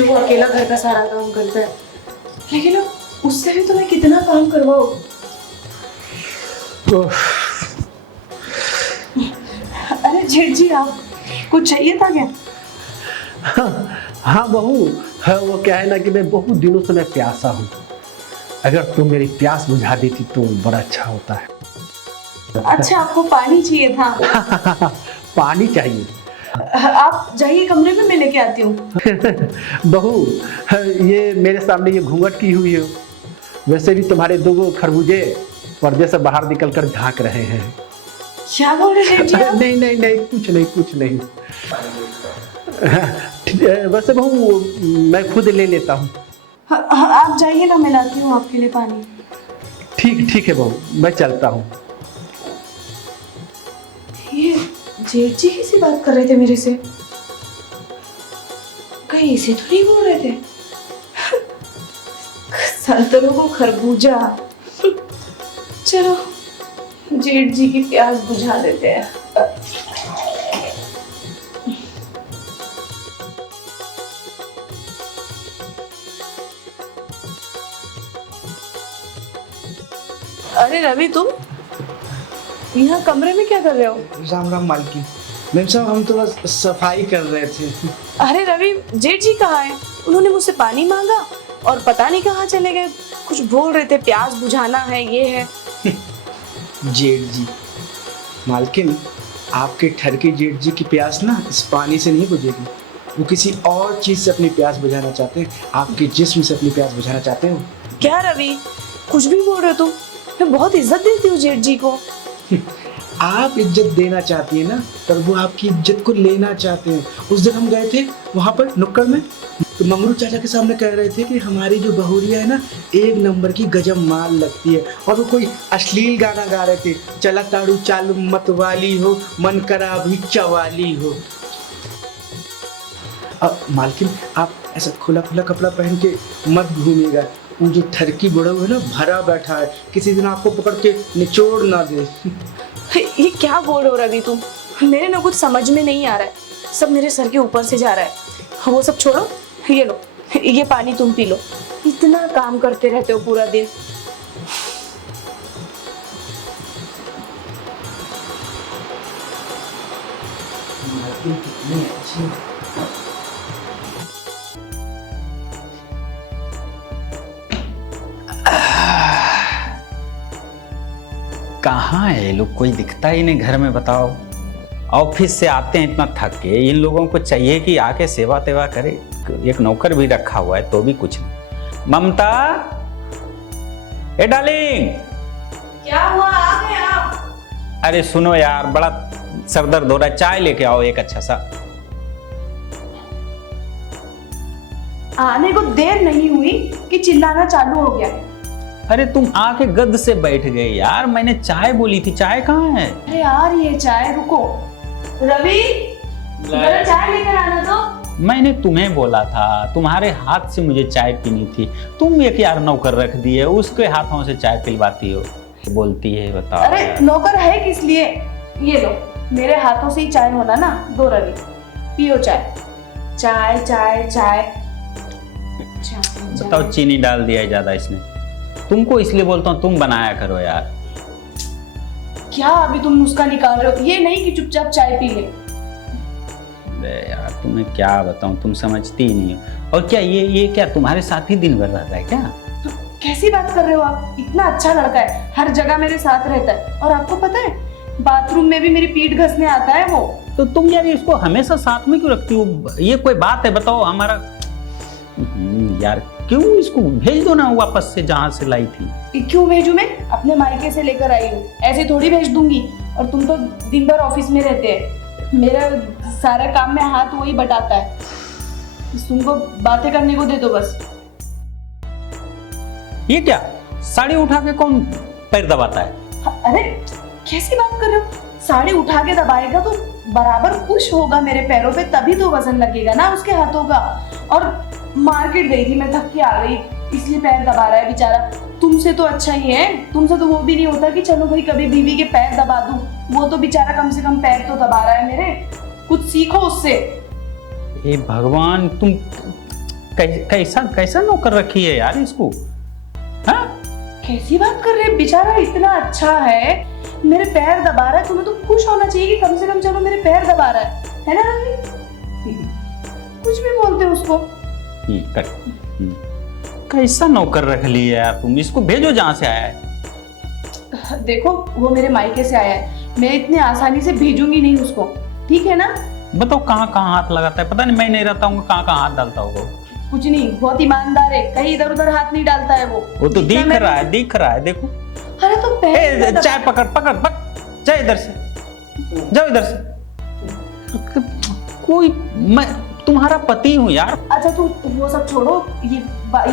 जो वो अकेला घर का सारा काम करता है, लेकिन अब उससे भी तुम्हें कितना काम करवाओ। अरे जेठ जी, आप कुछ चाहिए था क्या? हाँ बहू, वो क्या है ना कि मैं बहुत दिनों से मैं प्यासा हूँ। अगर तुम मेरी प्यास बुझा देती तो बड़ा अच्छा होता है। अच्छा, आपको पानी चाहिए था? पानी चाहिए। आप जाइए कमरे में, मैं लेके आती हूँ। बहू, ये मेरे सामने ये घूंघट की हुई है। वैसे भी तुम्हारे दो खरबूजे पर्दे से बाहर निकल कर झांक रहे हैं। क्या बोल रहे हैं जी आप? नहीं नहीं नहीं, कुछ नहीं। वैसे बहू, मैं खुद ले लेता हूँ। आप जाइए ना, मैं लाती हूँ आपके लिए पानी। ठीक है बहू, मैं चलता हूँ। ये जेठ जी किसी बात कर रहे थे मेरे से? कहीं इसे तो नहीं बोल रहे थे? संतरों को खरबूजा। चलो जेठ जी की प्यास बुझा देते हैं। अरे रवि, तुम यहाँ कमरे में क्या कर रहे हो? राम राम मालकिन। मैम साहब, हम थोड़ा सफाई कर रहे थे। अरे रवि, जेठ जी कहाँ है? उन्होंने मुझसे पानी मांगा और पता नहीं कहाँ चले गए। कुछ बोल रहे थे प्यास बुझाना है, ये है। जेठ जी, मालकिन आपके ठरके जेठ जी की प्यास ना इस पानी से नहीं बुझेगी। वो किसी और चीज से अपनी प्यास बुझाना चाहते हैं, आपके जिस्म से अपनी प्यास बुझाना चाहते हैं। क्या रवि, कुछ भी बोल रहे हो तुम? मैं बहुत इज्जत देती हूँ जेठ जी को। आप इज्जत देना चाहती है ना, पर वो आपकी इज्जत को लेना चाहते हैं। उस दिन हम गए थे वहाँ पर नुक्कड़ में, तो मंगरू चाचा के सामने कह रहे थे कि हमारी जो बहुरिया है ना, एक नंबर की गजब माल लगती है। और वो कोई अश्लील गाना गा रहे थे, चला ताड़ू चालू मत वाली हो, मन करा भी चवाली हो। अब मालकिन, आप ऐसा खुला खुला कपड़ा पहन के मत घूमिएगा। वो जो ठरकी बड़ा हुआ है ना, भरा बैठा है, किसी दिन आपको पकड़ के निचोड़ ना दे। ये क्या बोल रहे हो रवि तुम? मेरे ना कुछ समझ में नहीं आ रहा है, सब मेरे सर के ऊपर से जा रहा है। वो सब छोड़ो, ये लो, ये पानी तुम पी लो। इतना काम करते रहते हो पूरा दिन। कितनी अच्छी। कहाँ है ये लोग? कोई दिखता ही नहीं घर में। बताओ, ऑफिस से आते हैं इतना थक के, इन लोगों को चाहिए कि आके सेवा तेवा करे। एक नौकर भी रखा हुआ है तो भी कुछ नहीं। ममता, ए डार्लिंग। क्या हुआ, आ गए आप? अरे सुनो यार, बड़ा सरदर्द हो रहा है, चाय लेके आओ एक अच्छा सा। आने को देर नहीं हुई कि चिल्लाना चालू हो गया। अरे तुम आके गद से बैठ गए यार, मैंने चाय बोली थी, चाय कहाँ है? अरे यार, ये चाय, रुको। रवि, जरा चाय लेकर आना तो। मैंने तुम्हें बोला था, तुम्हारे हाथ से मुझे चाय पीनी थी। तुम एक यार नौकर रख दिए, उसके हाथों से चाय पिलवाती हो, बोलती है। बताओ। अरे नौकर है किस लिए? ये लो, मेरे हाथों से ही चाय होना ना। दो रवि, पियो चाय। चाय चाय चाय। बताओ, चीनी डाल दिया है ज्यादा इसने। तुमको इसलिए बोलता हूँ, तुम बनाया करो यार। क्या अभी तुम नुस्खा निकाल रहे हो? ये नहीं कि चुपचाप चाय पी ले। अरे यार, तुम्हें क्या बताऊं, तुम समझती ही नहीं हो। और क्या ये क्या तुम्हारे साथ ही दिन भर रहता है क्या? तो कैसी बात कर रहे हो आप? इतना अच्छा लड़का है, हर जगह मेरे साथ रहता है। और आपको पता है, बाथरूम में भी मेरी पीठ घसने आता है वो। तो तुम यार इसको हमेशा साथ में क्यों रखती हो? ये कोई बात है? बताओ हमारा। यार क्यों, इसको भेज दो ना वापस से जहाँ से लाई थी। क्यों भेजूं? मैं अपने मायके से लेकर आई हूँ, ऐसे थोड़ी भेज दूंगी। और तुम तो दिन भर ऑफिस में रहते हैं, मेरा सारा काम में हाथ वही बटाता है। तुमको बातें करने को दे दो बस। ये क्या, साड़ी उठा के कौन पैर दबाता है? अरे कैसी बात कर रहे हो? साड़ी उठा के दबाएगा तो बराबर पुश होगा मेरे पैरों पे, तभी तो वजन लगेगा ना उसके हाथों का। और मार्केट गई थी मैं, थक के आ गई, इसलिए पैर दबा रहा है बेचारा। तुमसे तो अच्छा ही है, तुमसे तो वो भी नहीं होता कि चलो भाई कभी बीवी के पैर दबा दूं। वो तो बेचारा कम से कम पैर तो दबा रहा है मेरे। कुछ सीखो उससे। हे भगवान, तुम कैसा कैसा नौकर रखी है यार इसको? हाँ? कैसी बात कर रहे हैं? बेचारा इतना अच्छा है, मेरे पैर दबा रहा है। तुम्हें तो खुश होना चाहिए कि कम से कम चलो मेरे पैर दबा रहा है ना रवि? कुछ भी बोलते हो उसको। कैसा नौकर रख लिया यार तुम? इसको भेजो जहाँ से आया है। देखो वो मेरे मायके से आया है, मैं इतने आसानी से भेजूंगी नहीं उसको, ठीक है ना? बताओ कहाँ कहाँ हाथ लगाता है? पता नहीं, मैं नहीं रहता हूँ कहाँ कहाँ हाथ डालता होगा। कुछ नहीं, बहुत ईमानदार है, कहीं इधर उधर हाथ नहीं डालता है वो। तो दिख रहा है, दिख रहा है, देखो। अरे तो पैर चाय पकड़ पकड़ पकड़, जाओ इधर से, जाओ इधर से। कोई, मैं तुम्हारा पति हूँ यार। अच्छा तू वो सब छोड़ो, ये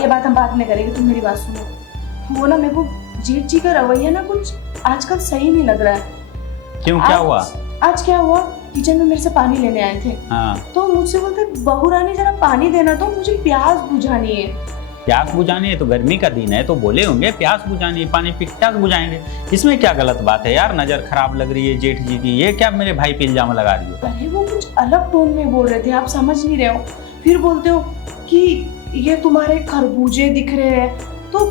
बात हम बाद में करेंगे, तुम मेरी बात सुनो। वो ना मेरे को जेठ जी का रवैया ना कुछ आजकल सही नहीं लग रहा है। क्यों, क्या हुआ? आज क्या हुआ, किचन में मेरे से पानी लेने आए थे। हाँ। तो मुझसे बोलते बहू रानी जरा पानी देना, तो मुझे प्यास बुझानी है। प्यास बुझानी है? तो गर्मी का दिन है तो बोले होंगे प्यास बुझानी है, पानी पी प्यास बुझाएंगे। इसमें क्या गलत बात है यार? नजर खराब लग रही है जेठ जी की, ये क्या मेरे भाई पे इल्जाम लगा रही हो? अरे वो कुछ अलग टोन में बोल रहे थे, आप समझ नहीं रहे हो। फिर बोलते हो कि ये तुम्हारे खरबूजे दिख रहे हैं, तो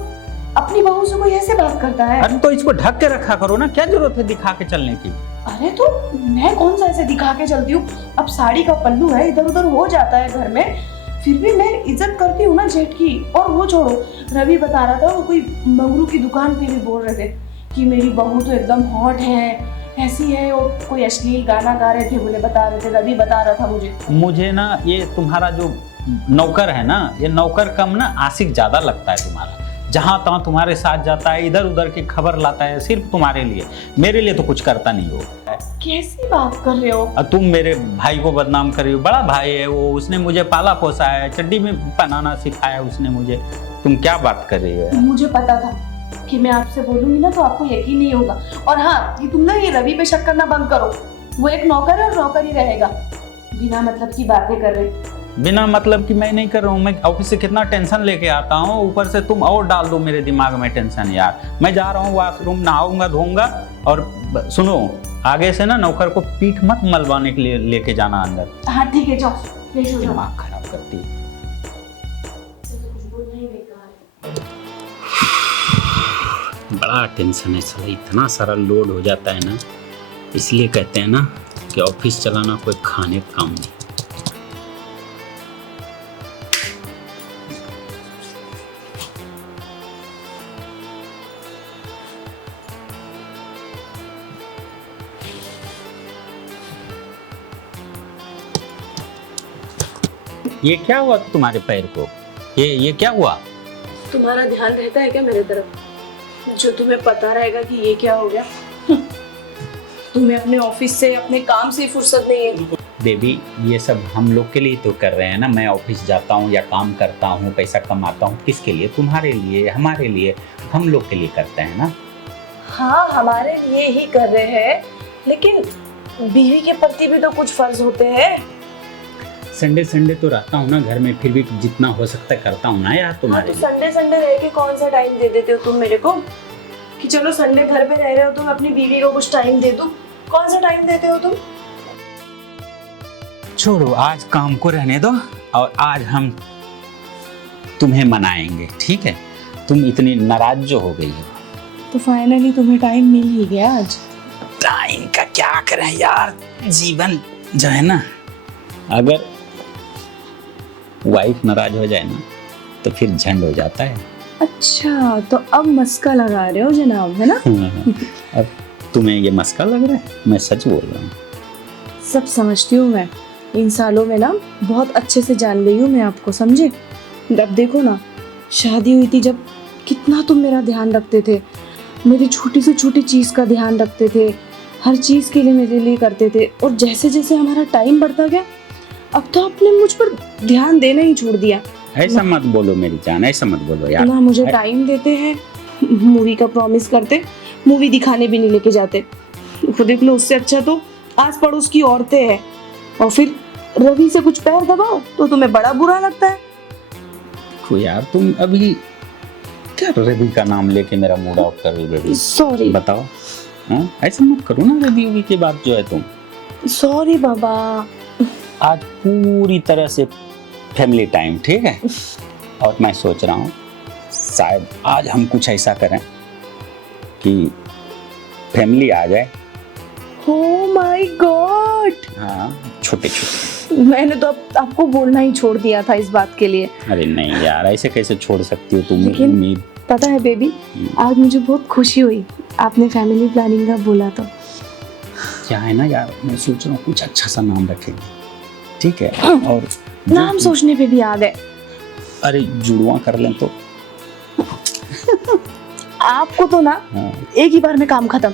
अपनी बहू से कोई ऐसे बात करता है? अरे तो इसको ढक के रखा करो ना, क्या जरूरत है दिखा के चलने की? अरे तो मैं कौन सा ऐसे दिखा के चलती हूँ? अब साड़ी का पल्लू है, इधर उधर हो जाता है घर में, फिर भी मैं इज्जत करती हूँ ना जेठ की। और वो छोड़ो, रवि बता रहा था, वो कोई मंगरू की दुकान पे भी बोल रहे थे कि मेरी बहू तो एकदम हॉट है, ऐसी है, और कोई अश्लील गाना गा रहे थे, बोले बता रहे थे, रवि बता रहा था मुझे ना ये तुम्हारा जो नौकर है ना, ये नौकर कम ना आशिक ज्यादा लगता है तुम्हारा। जहाँ तहाँ तुम्हारे साथ जाता है, इधर उधर की खबर लाता है सिर्फ तुम्हारे लिए, मेरे लिए तो कुछ करता नहीं हो। कैसी बात कर रहे हो? और तुम मेरे भाई को बदनाम कर रही हो। बड़ा भाई है वो, उसने मुझे पाला पोसा है, चड्डी में पहनाना सिखाया उसने मुझे। तुम क्या बात कर रही हो? मुझे पता था कि मैं आपसे बोलूंगी ना तो आपको यकीन नहीं होगा। और हाँ, ये तुम ना ये रवि पे शक करना बंद करो, वो एक नौकर है और नौकर ही रहेगा। बिना मतलब की बातें कर रहे। बिना मतलब की मैं नहीं कर रहा हूँ, मैं ऑफिस से कितना टेंशन लेके आता हूँ, ऊपर से तुम और डाल दो मेरे दिमाग में टेंशन यार। मैं जा रहा हूँ वॉशरूम, नहाऊंगा धोऊंगा। और सुनो, आगे से ना नौकर को पीठ मत मलवाने के लिए लेके जाना अंदर। हाँ ठीक है, जाओ फ्रेश हो जाओ। दिमाग खराब करती है। बड़ा टेंशन है साला, इतना सारा लोड हो जाता है ना, इसलिए कहते हैं ना कि ऑफिस चलाना कोई खाने का काम नहीं। ये क्या हुआ तुम्हारे पैर को? ये क्या हुआ? तुम्हारा ध्यान रहता है क्या मेरे तरफ, जो तुम्हें पता रहेगा कि ये क्या हो गया? तुम्हें अपने ऑफिस से, अपने काम से फुर्सत नहीं है। बेबी, ये सब हम लोग के लिए तो कर रहे हैं ना। मैं ऑफिस जाता हूँ या काम करता हूँ, पैसा कमाता हूँ, किसके लिए? तुम्हारे लिए, हमारे लिए, हम लोग के लिए करते हैं ना। हाँ, हमारे लिए ही कर रहे हैं, लेकिन बीवी के प्रति भी तो कुछ फर्ज होते हैं। संडे संडे तो रहता हूँ ना घर में, फिर भी जितना हो सकता है करता हूँ ना यार तुम्हारे लिए। संडे संडे रह के कौन सा टाइम दे देते हो तुम मेरे को कि चलो संडे घर पे रह रहे हो तुम, अपनी बीवी को कुछ टाइम दे दो? कौन सा टाइम देते हो तुम? छोड़ो, आज काम को रहने दो और आज हम तुम्हें मनाएंगे, ठीक है? तुम इतनी नाराज जो हो गई हो। तो फाइनली तुम्हें टाइम मिल ही गया आज। टाइम का क्या करें यार, जीवन जो है ना, अगर वाइफ नाराज हो जाए ना तो फिर झंड हो जाता है। अच्छा, तो अब मस्का लगा रहे हो जनाब, है ना? अब तुम्हें ये मस्का लग रहा है? मैं सच बोल रहा हूँ। सब समझती हूँ मैं, इन सालों में ना बहुत अच्छे से जान ली हूँ मैं आपको, समझे? अब देखो ना, शादी हुई थी जब, कितना तुम मेरा ध्यान रखते थे, मेरी छोटी से छोटी चीज़ का ध्यान रखते थे, हर चीज़ के लिए मेरे लिए करते थे। और जैसे जैसे हमारा टाइम बढ़ता गया, अब तो आपने मुझ पर ध्यान देना ही छोड़ दिया। ऐसा मत बोलो मेरी जान, ऐसा मत बोलो यार। ना मुझे टाइम देते हैं, मूवी का प्रॉमिस करते, मूवी दिखाने भी नहीं लेके जाते। खुद देख लो, उससे अच्छा तो आस पड़ोस की औरतें हैं। और फिर रवि से कुछ पैर दबाओ तो तुम्हें बड़ा बुरा लगता है। देखो यार, तुम अभी क्या रवि का नाम लेके मेरा मूड ऑफ कर रही हो? सॉरी, बताओ। हाँ, ऐसा मत करो ना रवि की बात जो है तुम। सॉरी बाबा। आज पूरी तरह से फैमिली टाइम, ठीक है। और मैं सोच रहा हूँ शायद आज हम कुछ ऐसा करें कि फैमिली आ जाए। ओह माय गॉड, हाँ, छोटे छोटे। मैंने तो अब आपको बोलना ही छोड़ दिया था इस बात के लिए। अरे नहीं यार, ऐसे कैसे छोड़ सकती हो तुम? लेकिन उम्मीद पता है बेबी, आज मुझे बहुत खुशी हुई आपने फैमिली प्लानिंग का बोला तो। क्या है ना यार, मैं सोच रहा हूँ कुछ अच्छा सा नाम रखेंगे, ठीक है। और नाम सोचने पे भी आ गए। अरे जुड़वा कर लें तो। आपको तो ना हाँ एक ही बार में काम खत्म।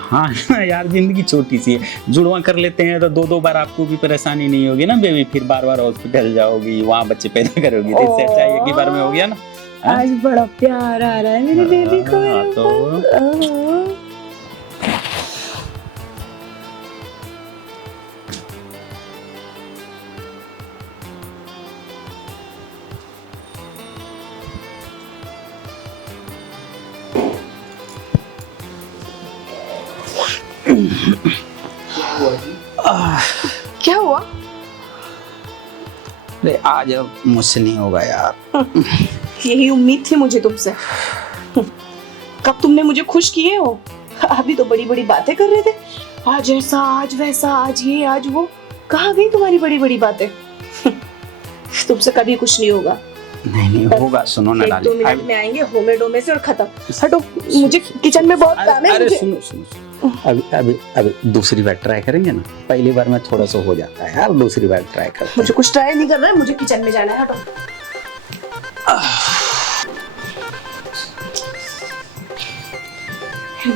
हाँ यार, जिंदगी छोटी सी है, जुड़वा कर लेते हैं तो 2-2 बार आपको भी परेशानी नहीं होगी ना बेबी। फिर बार बार हॉस्पिटल जाओगी, वहाँ बच्चे पैदा करोगी, तो इससे अच्छा एक ही बार में हो गया ना। हाँ? आज बड़ा प्यार आ रहा है मेरे बेबी को हाँ, मेरे तो ऊपर। क्या हुआ? अरे आज अब मुझसे नहीं होगा यार। यही उम्मीद थी मुझे तुमसे। कब तुमने मुझे खुश किए हो? अभी तो बड़ी बड़ी बातें कर रहे थे, आज ऐसा, आज वैसा, आज ये, आज वो। कहाँ गई तुम्हारी बड़ी बड़ी बातें? तुमसे कभी कुछ नहीं होगा। नहीं होगा, सुनो ना 1-2 मिनट डाली। में आएंगे होमे डोमे से और खत्म। हटो, मुझे किचन में बहुत काम है। अरे मुझे सुनो, अभी दूसरी बार ट्राई करेंगे ना। पहली बार में थोड़ा सा हो जाता है यार, दूसरी बार ट्राई करते हैं। मुझे कुछ ट्राई नहीं करना है, मुझे किचन में जाना है। हटो।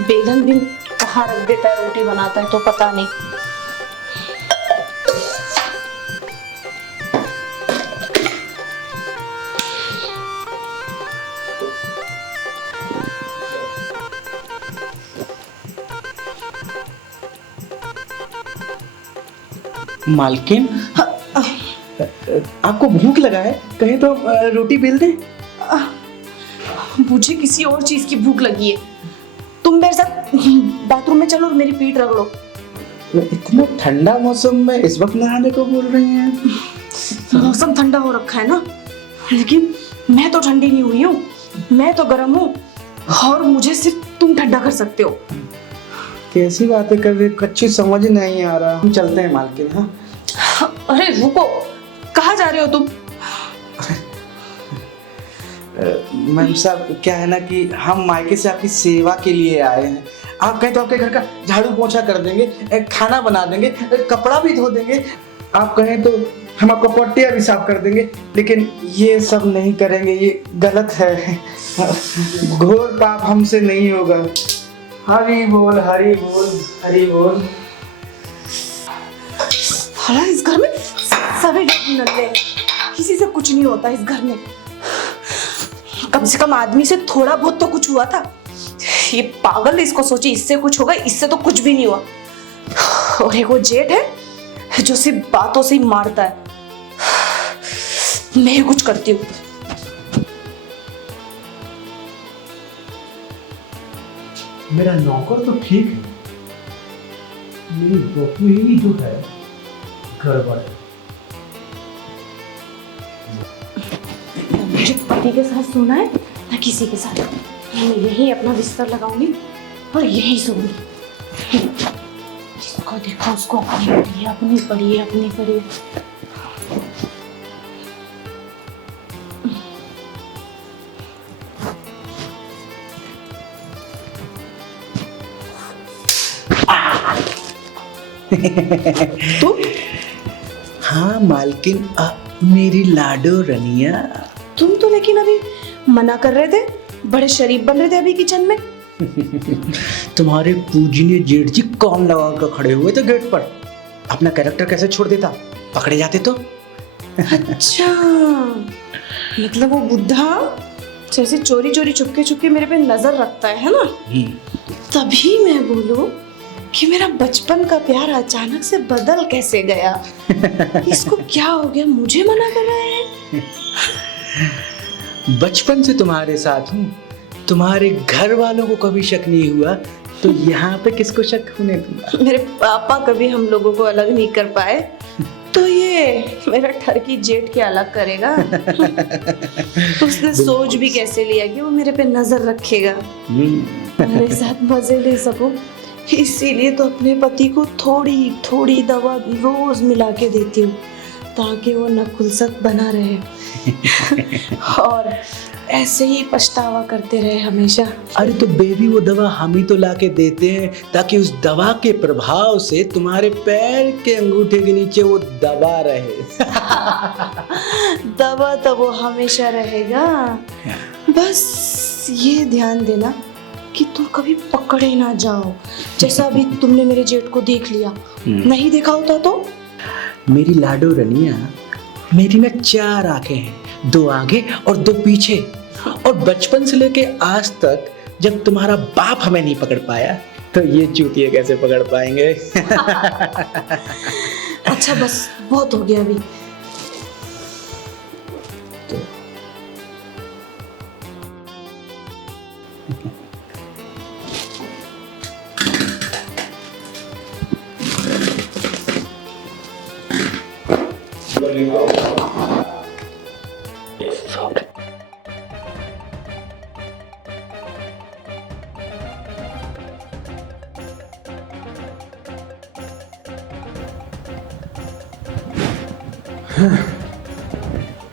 बेलन भी कहाँ रख देता है, रोटी बनाता है तो पता नहीं। मालकिन, आपको भूख लगा है? कहीं तो रोटी बेल दें। मुझे किसी और चीज की भूख लगी है। तुम मेरे साथ बाथरूम में चलो और मेरी पीठ रगड़ लो। इतना ठंडा मौसम में इस वक्त नहाने को बोल रही हैं? मौसम ठंडा हो रखा है ना, लेकिन मैं तो ठंडी नहीं हुई हूँ, मैं तो गर्म हूँ। और मुझे सिर्फ तुम ठंडा कर सकते हो। कैसी बातें कर रहे, कच्ची समझ नहीं आ रहा। हम चलते हैं मालकिन। हाँ, अरे रुको, कहाँ जा रहे हो तुम? मैम साहब, क्या है ना कि हम मायके से आपकी सेवा के लिए आए हैं। आप कहें तो आपके घर का झाड़ू पोछा कर देंगे, खाना बना देंगे, कपड़ा भी धो देंगे। आप कहें तो हम आपका पट्टिया भी साफ कर देंगे, लेकिन ये सब नहीं करेंगे, ये गलत है। घोर पाप हमसे नहीं होगा। हरि बोल, हरि बोल, हरि बोल। हाँ, इस घर में सभी नल्ले हैं, किसी से कुछ नहीं होता इस घर में। कम से कम आदमी से थोड़ा बहुत तो कुछ हुआ था। ये पागल, इसको सोची इससे कुछ होगा, इससे तो कुछ भी नहीं हुआ। और एक वो जेठ है जो सिर्फ बातों से ही मारता है। मैं कुछ करती हूँ। मेरा नौकर तो ठीक है, मेरी बहू ही जो है गड़बड़ है। मुझे पति के साथ सोना है ना किसी के साथ। मैं यही अपना बिस्तर लगाऊंगी और यही सोऊंगी। जिसको देखो उसको अपनी पड़ी है, अपनी पड़ी है, अपनी पड़ी है। तुम? हाँ मालकिन, मेरी लाडो रनिया। तुम तो लेकिन अभी मना कर रहे थे, बड़े शरीफ बन रहे थे अभी किचन में। तुम्हारे पूजनीय जेठ जी कौन लगा कर खड़े हुए थे गेट पर। अपना कैरेक्टर कैसे छोड़ देता, पकड़े जाते तो। अच्छा, मतलब वो बुढ़ा जैसे चोरी चोरी चुपके चुपके मेरे पे नजर रखता है ना। तभी मैं बोलूं कि मेरा बचपन का प्यार अचानक से बदल कैसे गया। इसको क्या हो गया, मुझे मना कर रहे हैं? बचपन से तुम्हारे साथ हूँ, तुम्हारे घर वालों को कभी शक नहीं हुआ, तो यहाँ पे किसको शक होने दूंगा। मेरे पापा कभी हम लोगों को अलग नहीं कर पाए, तो ये मेरा ठरकी जेठ के अलग करेगा। उसने सोच भी कैसे लिया कि वो मेरे पे नजर रखेगा, मेरे साथ मजे ले सकूं। इसीलिए तो अपने पति को थोड़ी थोड़ी दवा रोज मिला के देती हूँ ताकि वो नपुंसक बना रहे और ऐसे ही पछतावा करते रहे हमेशा। अरे तो बेबी वो दवा हम ही तो ला के देते हैं ताकि उस दवा के प्रभाव से तुम्हारे पैर के अंगूठे के नीचे वो दबा रहे। दवा तो वो हमेशा रहेगा, बस ये ध्यान देना कि तुम कभी पकड़े ना जाओ, जैसा अभी तुमने मेरे जेठ को देख लिया। नहीं देखा होता तो? मेरी लाडो रनिया, मेरी ना 4 आंखें हैं, 2 आगे और 2 पीछे, और बचपन से लेके आज तक जब तुम्हारा बाप हमें नहीं पकड़ पाया तो ये चूतिए कैसे पकड़ पाएंगे। अच्छा बस बहुत हो गया अभी।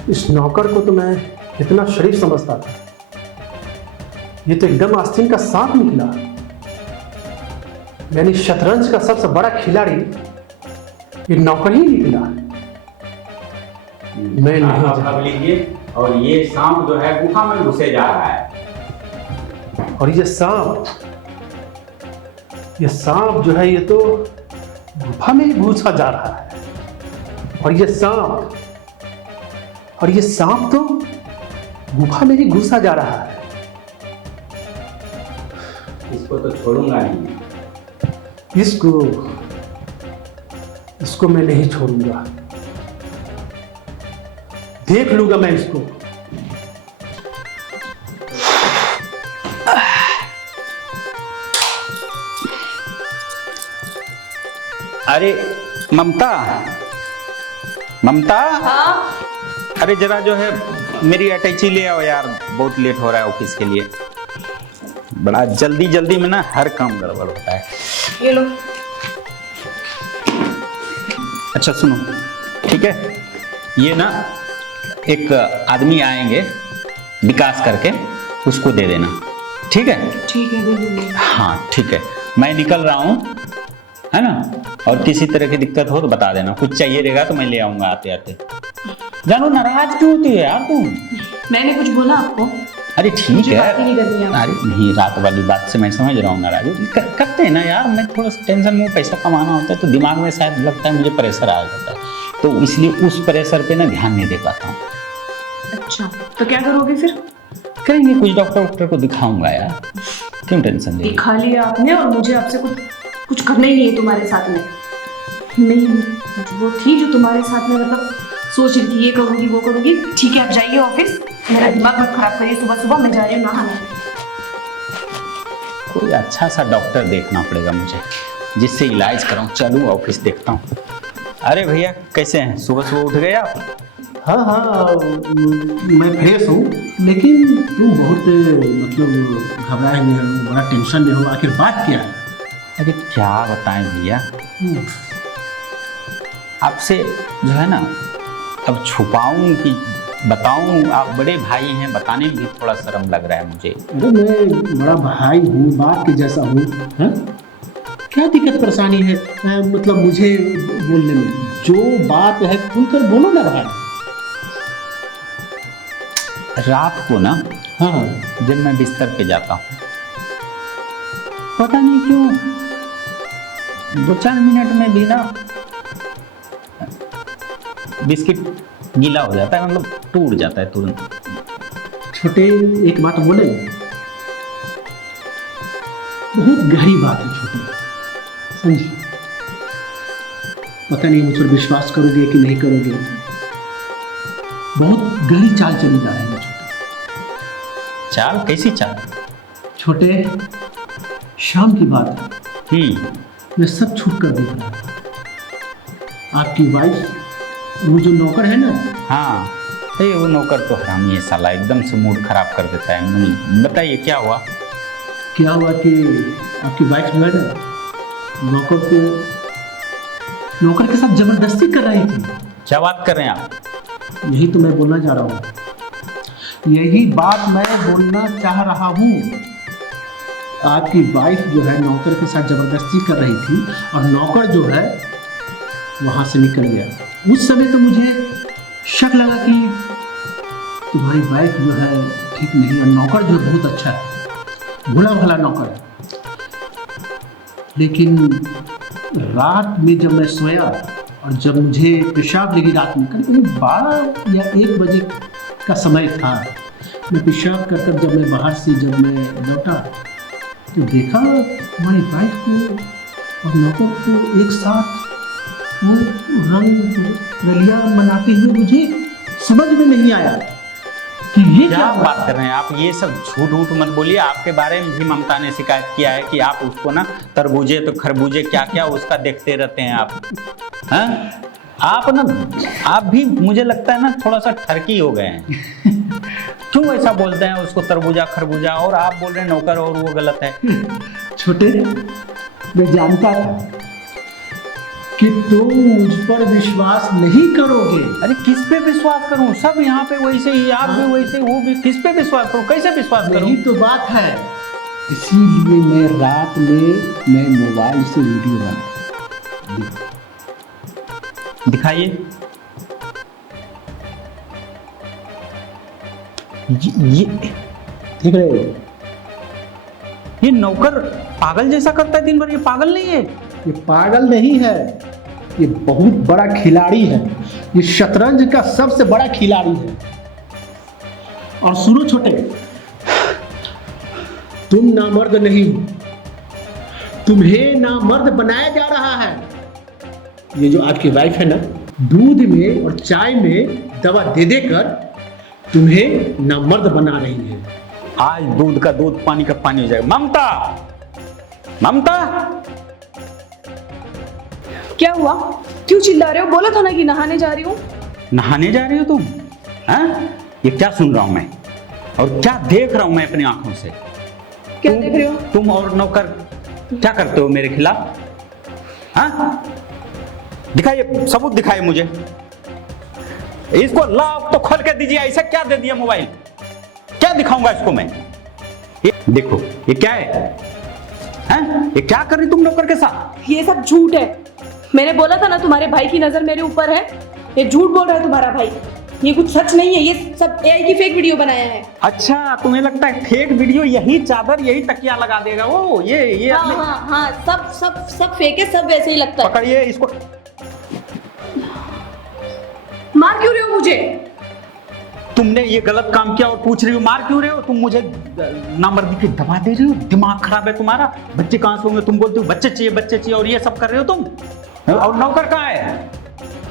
इस नौकर को तो मैं इतना शरीफ समझता था, ये तो एकदम आस्तीन का सांप निकला। यानी शतरंज का सबसे बड़ा खिलाड़ी ये नौकर ही निकला। मैं नहीं अब लीजिए, और ये सांप जो है गुफा में घुसे जा रहा है। और ये सांप जो है ये तो गुफा में ही घुसा जा रहा है। और ये सांप तो गुफा में ही घुसा जा रहा है। इसको तो छोड़ूंगा नहीं। इसको मैं नहीं छोड़ूंगा, देख लूंगा मैं इसको। अरे ममता, हाँ? अरे जरा जो है मेरी अटैची ले आओ यार, बहुत लेट हो रहा है ऑफिस के लिए। बड़ा जल्दी में ना हर काम गड़बड़ होता है। ये लो। अच्छा सुनो, ठीक है, ये ना एक आदमी आएंगे विकास करके, उसको दे देना, ठीक है? ठीक है, दे दूंगी। हाँ ठीक है, मैं निकल रहा हूँ, है ना? और किसी तरह की दिक्कत हो तो बता देना, कुछ चाहिए रहेगा तो मैं ले आऊंगा आते आते। जानू नाराज क्यों होती है यार तुम? मैंने कुछ बोला आपको? अरे ठीक है, बात ही नहीं करनी है। अरे नहीं, रात वाली बात से मैं समझ रहा हूँ नाराज करते हैं ना यार। मैं थोड़ा सा टेंशन में, पैसा कमाना होता है तो दिमाग में शायद लगता है मुझे प्रेशर आ जाता है, तो इसलिए उस प्रेशर पे ना ध्यान नहीं दे पाता हूँ। अच्छा तो क्या करोगे फिर? करेंगे कुछ, डॉक्टर को दिखाऊंगा यार, क्यों टेंशन ले? दिखा लिया आपने और मुझे आपसे कुछ करना ही नहीं है तुम्हारे साथ में। नहीं, वो थी जो तुम्हारे साथ में मतलब सोच रही थी ये करूंगी वो करूंगी। ठीक है, आप जाइए ऑफिस, मेरा दिमाग मत खराब करिए। सुबह मैं जा रही हूँ नहाने। कोई अच्छा सा डॉक्टर देखना पड़ेगा मुझे जिससे इलाज कराऊं। चलूँ ऑफिस देखता हूँ। अरे भैया कैसे हैं? सुबह उठ गए आप? हाँ, मैं फ्रेश हूँ, लेकिन तुम बहुत मतलब घबराए हुए हो, बड़ा टेंशन में हो। आखिर बात क्या है? अरे क्या बताएं भैया, आपसे जो है ना अब छुपाऊं कि बताऊं? आप बड़े भाई हैं, बताने में भी थोड़ा शर्म लग रहा है मुझे। अरे मैं बड़ा भाई हूँ, बाप के जैसा हूँ। क्या दिक्कत परेशानी है मतलब मुझे बोलने में? जो बात है खुलकर बोलो ना भाई। रात को ना, हाँ, जब मैं बिस्तर पे जाता हूँ, पता नहीं क्यों 2-4 मिनट में भी ना बिस्किट गीला हो जाता है, मतलब टूट जाता है तुरंत। छोटे एक बात बोले, बहुत गहरी बात है छोटे, समझिए। पता नहीं मुझ पर विश्वास करोगे कि नहीं करोगे, बहुत गहरी चाल चली जा रही है छोटे। चाल? कैसी चाल? छोटे, शाम की बात है, मैं सब छूट कर देख रहा हूँ। आपकी वाइफ वो जो नौकर है ना, हाँ, ये वो नौकर तो हरामी है साला, एकदम से मूड खराब कर देता है। नहीं बताइए क्या हुआ? क्या हुआ कि आपकी वाइफ जो है ना, नौकर के साथ जबरदस्ती कर रही थी। क्या बात कर रहे हैं आप? यही तो मैं बोलना चाह रहा हूँ, यही बात मैं बोलना चाह रहा हूँ। आपकी वाइफ जो है नौकर के साथ जबरदस्ती कर रही थी और नौकर जो है वहाँ से निकल गया। उस समय तो मुझे शक लगा कि तुम्हारी वाइफ जो है ठीक नहीं, और नौकर जो है बहुत अच्छा है, भोला भला नौकर है। लेकिन रात में जब मैं सोया और जब मुझे पेशाब लगी रात में, करीब 12 या 1 बजे का समय था, मैं पेशाब कर कर जब मैं बाहर से जब मैं लौटा तो देखा हमारी वाइफ को और नौकर को एक साथ वो रंग रलिया मनाते हुए। मुझे समझ में नहीं आया कि ये क्या बात कर रहे हैं आप? ये सब झूठ झूठ मत बोलिए। आपके बारे में भी ममता ने शिकायत किया है कि आप उसको ना तरबूजे तो खरबूजे क्या क्या उसका देखते रहते हैं आप। हैं? आप भी मुझे लगता है ना थोड़ा सा ठरकी हो गए हैं। क्यों ऐसा बोलते हैं उसको तरबूजा खरबूजा, और आप बोल रहे हैं नौकर और वो गलत है। छोटे, मैं जानता था कि तुम मुझ पर विश्वास नहीं करोगे। अरे किस पे विश्वास करूं? सब यहाँ पे वैसे ही, आप भी वैसे, वो भी। किस पे विश्वास करूं? कैसे विश्वास करूं? यही तो बात है, इसीलिए मैं रात में मैं मोबाइल से वीडियो बना। दिखाइए। ये ठीक है, ये नौकर पागल जैसा करता है दिन भर। ये पागल नहीं है? ये पागल नहीं है, ये बहुत बड़ा खिलाड़ी है। ये शतरंज का सबसे बड़ा खिलाड़ी है। और सुनो छोटे, तुम नामर्द नहीं हो, तुम्हें नामर्द बनाया जा रहा है। ये जो आपकी वाइफ है ना, दूध में और चाय में दवा दे देकर तुम्हें नामर्द बना रही है। आज दूध का दूध पानी का पानी हो जाएगा। ममता, ममता, क्या हुआ? क्यों चिल्ला रहे हो? बोला था ना कि नहाने जा रही हूँ। नहाने जा रही हो तुम? हैं? ये क्या सुन रहा हूं मैं और क्या देख रहा हूं मैं अपनी आंखों से? क्या देख रहे हो? तुम और नौकर क्या करते हो मेरे खिलाफ? हाँ, दिखाइए, सबूत दिखाइए मुझे। इसको लॉक तो खोल के दीजिए। ऐसा क्या दे दिया मोबाइल? क्या दिखाऊंगा इसको मैं? ये देखो, ये क्या है? हैं? ये क्या कर रही तुम नौकर के साथ? ये सब झूठ है। मैंने बोला था ना तुम्हारे भाई की नजर मेरे ऊपर है। ये झूठ बोल रहा है तुम्हारा भाई। ये कुछ सच नहीं है, ये सब एआई की फेक वीडियो बनाया है। अच्छा, तुम्हें लगता है फेक वीडियो यही चादर यही तकिया लगा देगा वो? ये हाँ हाँ हाँ, सब फेक है, सब वैसे ही लगता है। पकड़िए इसको। मार क्यों रहे हो मुझे? तुमने ये गलत काम किया और पूछ रही हो मार क्यों रहे हो? तुम मुझे नामर्दी की दवा दे रही हो? दिमाग खराब है तुम्हारा? बच्चे कहाँ से होंगे? तुम बोलते हो बच्चे चाहिए और ये सब कर रहे हो तुम। और नौकर कहाँ है?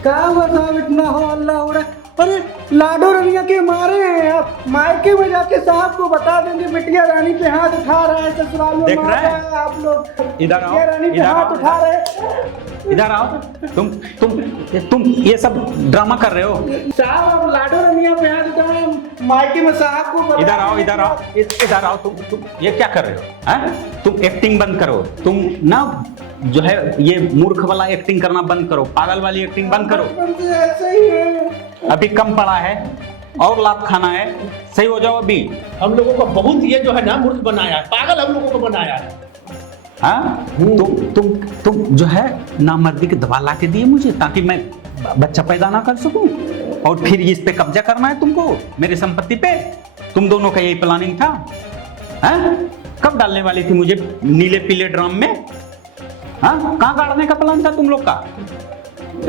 क्या हुआ साहब, इतना हो अल्लाह हो रहा है? अरे लाडो रनिया के मारे हैं आप। मायके में जाके साहब को बता देंगे बिटिया रानी पे हाथ उठा रहा है, ससुराल में मार रहा है आप लोग। इधर आओ, बिटिया रानी पे इधर हाथ आओ। उठा रहे हैं। इधर आओ। तुम ये सब ड्रामा कर रहे हो। साहब आप लाडो रनिया पे हाथ उठाए, मायके में साहब को बता इधर आओ, देंगे। इधर आओ, इधर आओ। तुम ये क्या कर रहे हो? हैं? तुम एक्टिंग बंद करो। तुम ना जो है ये मूर्ख वाला एक्टिंग करना बंद करो, पागल वाली एक्टिंग बंद करो। बचपन से ऐसे ही है। अभी कम पड़ा है और लात खाना है। सही हो जाओ अभी। हम लोगों को बहुत ये जो है ना मूर्ख बनाया है, पागल हम लोगों को बनाया है। हाँ, तुम जो है नामर्दी की दवा ला के दिए मुझे ताकि मैं बच्चा पैदा ना कर सकूं, और फिर इस पे कब्जा करना है तुमको, मेरी संपत्ति पे। तुम दोनों का यही प्लानिंग था? हाँ? कब डालने वाली थी मुझे नीले पीले ड्रम में? हाँ, कहाँ गाड़ने का प्लान था तुम लोग का?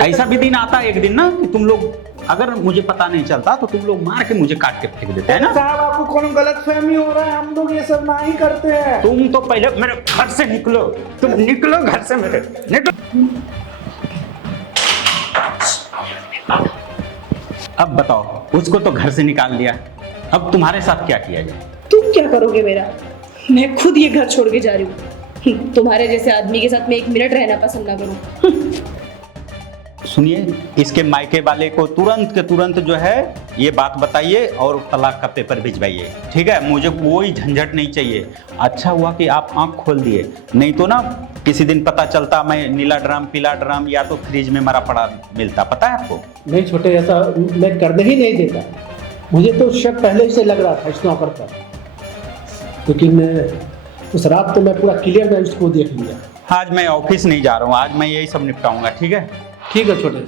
ऐसा भी दिन आता है एक दिन ना कि तुम लोग, अगर मुझे पता नहीं चलता तो तुम लोग मार के मुझे काट के फेंक देते हैं ना। साहब आपको कौन गलतफहमी हो रहा है? हम लोग ये सब ना ही करते हैं। तुम तो पहले मेरे घर से निकलो। तुम निकलो घर से, मेरे निकलो। अब बताओ, उसको तो घर से निकाल दिया, अब तुम्हारे साथ क्या किया जाए? तुम क्या करोगे मेरा? मैं खुद ये घर छोड़ के जा रही हूँ। तुम्हारे जैसे आदमी के साथ मैं 1 मिनट रहना पसंद ना करूँ। सुनिए, इसके मायके वाले को तुरंत के तुरंत जो है ये बात बताइए और तलाक का पेपर भिजवाइए, ठीक है? मुझे कोई झंझट नहीं चाहिए। अच्छा हुआ कि आप आंख खोल दिए, नहीं तो ना किसी दिन पता चलता मैं नीला ड्राम पीला ड्राम या तो फ्रिज में मरा पड़ा मिलता। पता है आपको? नहीं छोटे, ऐसा मैं करने ही नहीं देता। मुझे तो शक पहले से लग रहा था इस नौकर पर, लेकिन उस रात तो मैं पूरा क्लियर मैं उसको देख लिया। आज मैं ऑफिस नहीं जा रहा हूँ, आज मैं यही सब निपटाऊंगा, ठीक है? ठीक है छोटे।